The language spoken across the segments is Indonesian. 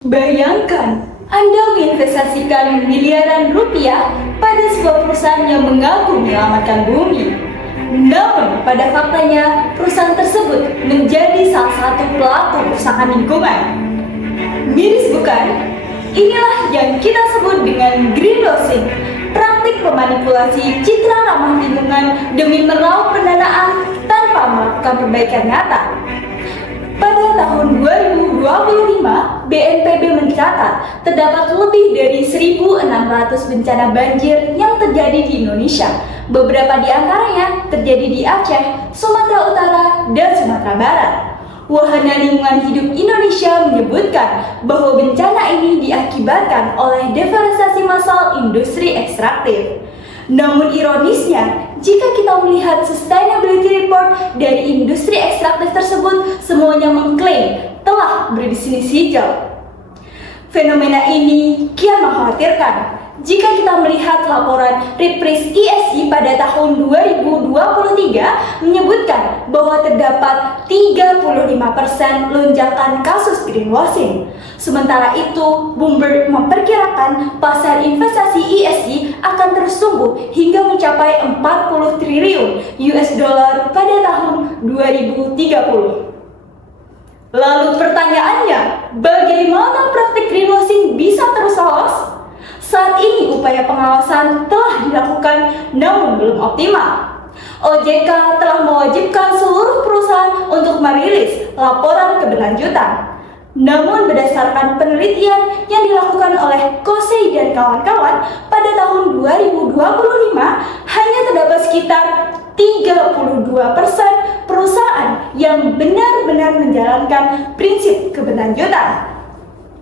Bayangkan, Anda menginvestasikan miliaran rupiah pada sebuah perusahaan yang mengaku menyelamatkan bumi. Namun, pada faktanya, perusahaan tersebut menjadi salah satu pelaku kerusakan lingkungan. Miris bukan? Inilah yang kita sebut dengan greenwashing, praktik pemanipulasi citra ramah lingkungan demi meraup pendanaan tanpa melakukan perbaikan nyata. Pada tahun 2025, BNPB mencatat terdapat lebih dari 1.600 bencana banjir yang terjadi di Indonesia. Beberapa di antaranya terjadi di Aceh, Sumatera Utara, dan Sumatera Barat. Wahana Lingkungan Hidup Indonesia menyebutkan bahwa bencana ini diakibatkan oleh deforestasi massal industri ekstraktif. Namun ironisnya, jika kita melihat sustainability report dari industri ekstraktif tersebut, semuanya mengklaim telah berdefinisi hijau. Fenomena ini kian mengkhawatirkan. Jika kita melihat laporan Reprise ESG pada tahun 2023 menyebutkan bahwa terdapat 35% lonjakan kasus greenwashing. Sementara itu, Bloomberg memperkirakan pasar investasi ESG akan terus tumbuh hingga mencapai 40 triliun US dollar pada tahun 2030. Lalu pertanyaannya, bagaimana praktik greenwashing bisa terus lolos? Saat ini upaya pengawasan telah dilakukan namun belum optimal. OJK telah mewajibkan seluruh perusahaan untuk merilis laporan keberlanjutan. Namun berdasarkan penelitian yang dilakukan oleh Kosei dan kawan-kawan pada tahun 2025, hanya terdapat sekitar 32% perusahaan yang benar-benar menjalankan prinsip keberlanjutan.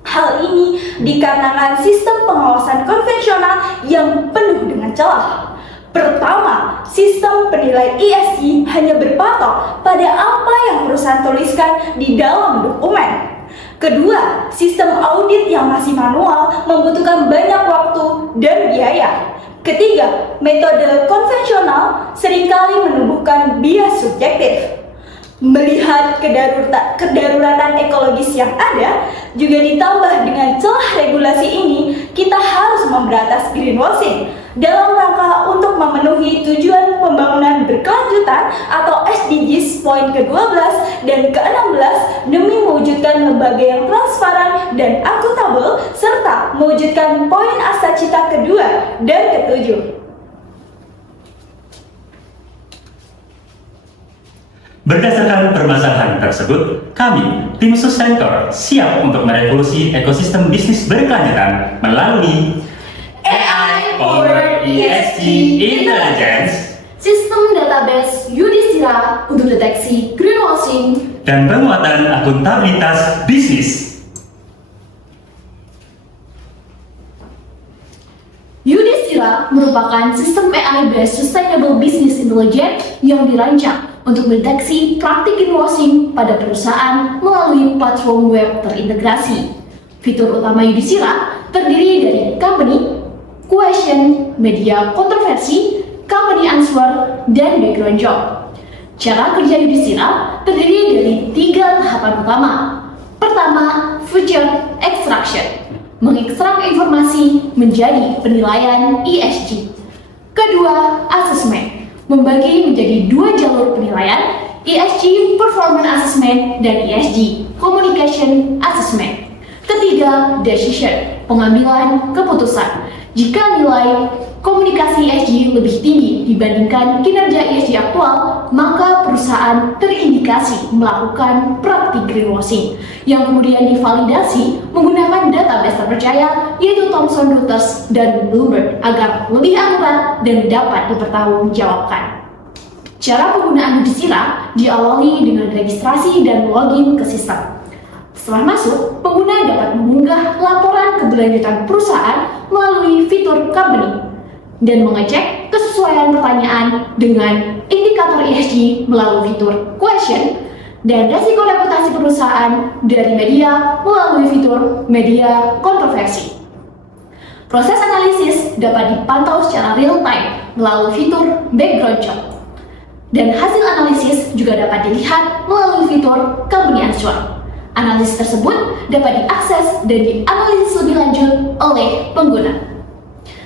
Hal ini dikarenakan sistem pengawasan konvensional yang penuh dengan celah. Pertama, sistem penilai ESG hanya berpatok pada apa yang perusahaan tuliskan di dalam dokumen. Kedua, sistem audit yang masih manual membutuhkan banyak waktu dan biaya. Ketiga, metode konvensional seringkali menumbuhkan bias subjektif. Melihat kedaruratan ekologis yang ada, juga ditambah dengan celah regulasi ini, kita harus memberantas greenwashing dalam rangka untuk memenuhi tujuan pembangunan berkelanjutan atau SDGs poin ke-12 dan ke-16 demi mewujudkan lembaga yang transparan dan akuntabel serta mewujudkan poin asa cita kedua dan ke-7. Berdasarkan permasalahan tersebut, kami, tim Sustainator, siap untuk merevolusi ekosistem bisnis berkelanjutan melalui AI Powered ESG Intelligence, sistem database Yudhistira untuk deteksi greenwashing, dan penguatan akuntabilitas bisnis. Yudhistira merupakan sistem AI-based Sustainable Business Intelligence yang dirancang untuk mendeteksi praktik greenwashing pada perusahaan melalui platform web terintegrasi. Fitur utama Yudhistira terdiri dari Company, Question, Media Kontroversi, Company Answer, dan Background Job. Cara kerja Yudhistira terdiri dari 3 tahapan utama. Pertama, Feature Extraction, mengekstrak informasi menjadi penilaian ESG. Kedua, Assessment, membagi menjadi 2 jalur penilaian, ESG Performance Assessment dan ESG Communication Assessment. Ketiga, Decision, pengambilan keputusan. Jika nilai komunikasi ESG lebih tinggi dibandingkan kinerja ESG aktual, maka perusahaan terindikasi melakukan praktik greenwashing yang kemudian divalidasi menggunakan database terpercaya yaitu Thomson Reuters dan Bloomberg agar lebih akurat dan dapat dipertanggungjawabkan. Cara penggunaan Yudhistira diawali dengan registrasi dan login ke sistem. Setelah masuk, pengguna dapat mengunggah laporan keberlanjutan perusahaan melalui fitur Company dan mengecek kesesuaian pertanyaan dengan indikator ESG melalui fitur Question dan resiko reputasi perusahaan dari media melalui fitur Media Kontroversi. Proses analisis dapat dipantau secara real-time melalui fitur Background Job dan hasil analisis juga dapat dilihat melalui fitur Company Answer. Analisis tersebut dapat diakses dan dianalisis lebih lanjut oleh pengguna.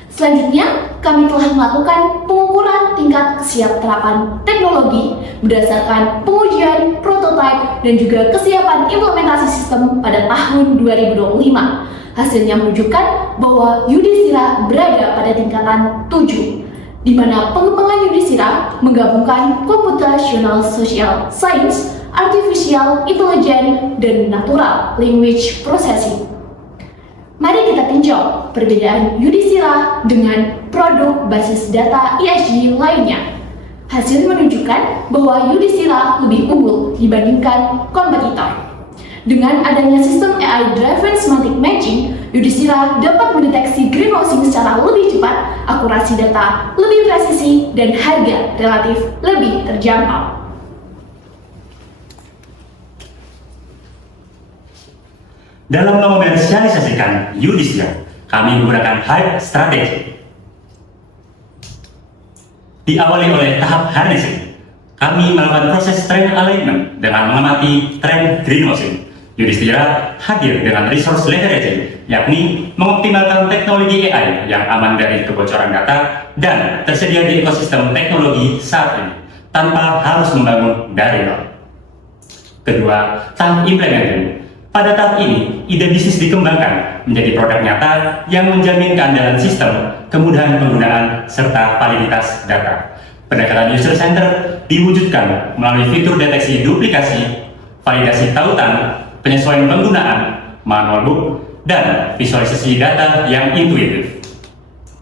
Selanjutnya, kami telah melakukan pengukuran tingkat kesiapterapan teknologi berdasarkan pengujian, prototipe, dan juga kesiapan implementasi sistem pada tahun 2025. Hasilnya menunjukkan bahwa Yudhistira berada pada tingkatan 7, di mana pengembangan Yudhistira menggabungkan computational social science, artificial intelligence, dan natural language processing. Mari kita tinjau perbedaan Yudhistira dengan produk basis data ESG lainnya. Hasil menunjukkan bahwa Yudhistira lebih unggul dibandingkan kompetitor. Dengan adanya sistem AI-driven semantic matching, Yudhistira dapat mendeteksi greenwashing secara lebih cepat, akurasi data lebih presisi, dan harga relatif lebih terjangkau. Dalam mengomersialisasikan Yudhistira, kami menggunakan hype strategy. Diawali oleh tahap harnessing, kami melakukan proses trend alignment dengan mengamati tren greenwashing. Yudhistira hadir dengan resource leveraging, yakni mengoptimalkan teknologi AI yang aman dari kebocoran data dan tersedia di ekosistem teknologi saat ini, tanpa harus membangun dari nol. Kedua, tahap implementing. Pada tahap ini, ide bisnis dikembangkan menjadi produk nyata yang menjamin keandalan sistem, kemudahan penggunaan, serta validitas data. Pendekatan user center diwujudkan melalui fitur deteksi duplikasi, validasi tautan, penyesuaian penggunaan, manual book, dan visualisasi data yang intuitif.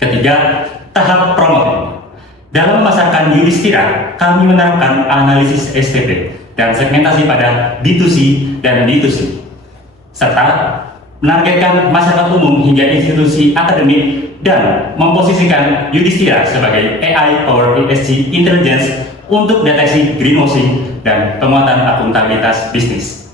Ketiga, tahap promoting. Dalam memasarkan Yudhistira, kami menerapkan analisis STP dan segmentasi pada B2C dan D2C, serta menargetkan masyarakat umum hingga institusi akademik dan memposisikan Yudhistira sebagai AI-powered ESG intelligence untuk deteksi greenwashing dan penguatan akuntabilitas bisnis.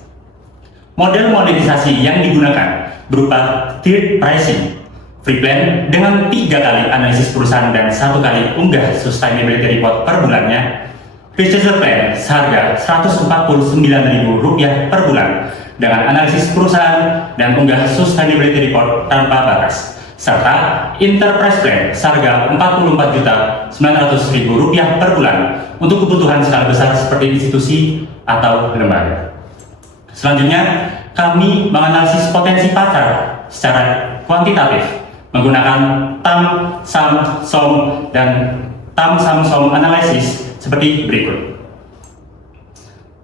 Model monetisasi yang digunakan berupa tiered pricing, free plan dengan 3 kali analisis perusahaan dan 1 kali unggah sustainability report per bulannya, researcher plan seharga Rp149.000 per bulan dengan analisis perusahaan dan unggah sustainability report tanpa batas, serta enterprise plan seharga Rp44.900.000 per bulan untuk kebutuhan skala besar seperti institusi atau lembaga. Selanjutnya, kami menganalisis potensi pasar secara kuantitatif menggunakan TAM, SAM, SOM, dan TAM, SAM, SOM analysis seperti berikut.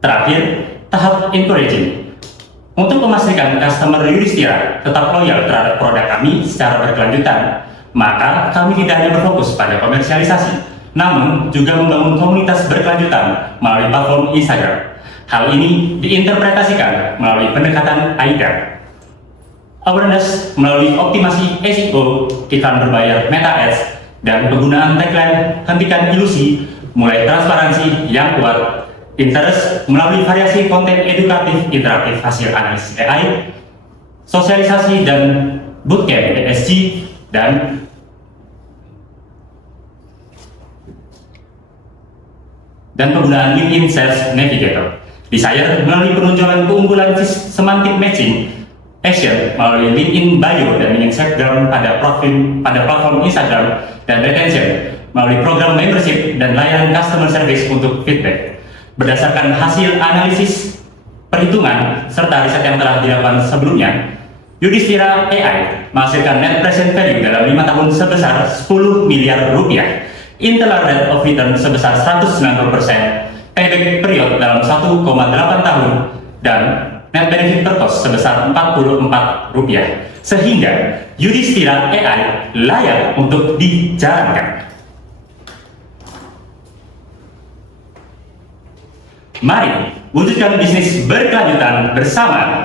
Terakhir, tahap encouraging. Untuk memastikan customer Yudhistira tetap loyal terhadap produk kami secara berkelanjutan, maka kami tidak hanya berfokus pada komersialisasi, namun juga membangun komunitas berkelanjutan melalui platform Instagram. Hal ini diinterpretasikan melalui pendekatan AIDA. Awareness melalui optimasi SEO, iklan berbayar Meta Ads, dan penggunaan tagline hentikan ilusi, mulai transparansi yang kuat, interest melalui variasi konten edukatif interaktif hasil analisis AI, sosialisasi dan bootcamp ESG, dan penggunaan LinkedIn Sales Navigator. Desire melalui penunjukan keunggulan semantic matching, action melalui LinkedIn bio dan Instagram pada platform Instagram, dan retention melalui program membership dan layanan customer service untuk feedback. Berdasarkan hasil analisis perhitungan serta riset yang telah dilakukan sebelumnya, Yudhistira AI menghasilkan net present value dalam 5 tahun sebesar Rp10 miliar, internal rate of return sebesar 190%, payback period dalam 1,8 tahun, dan net benefit per cost sebesar Rp44, sehingga Yudhistira AI layak untuk dijalankan. Mari wujudkan bisnis berkelanjutan bersama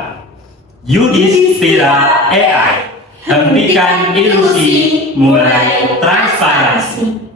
Yudhistira AI. Hentikan ilusi, mulai transparansi.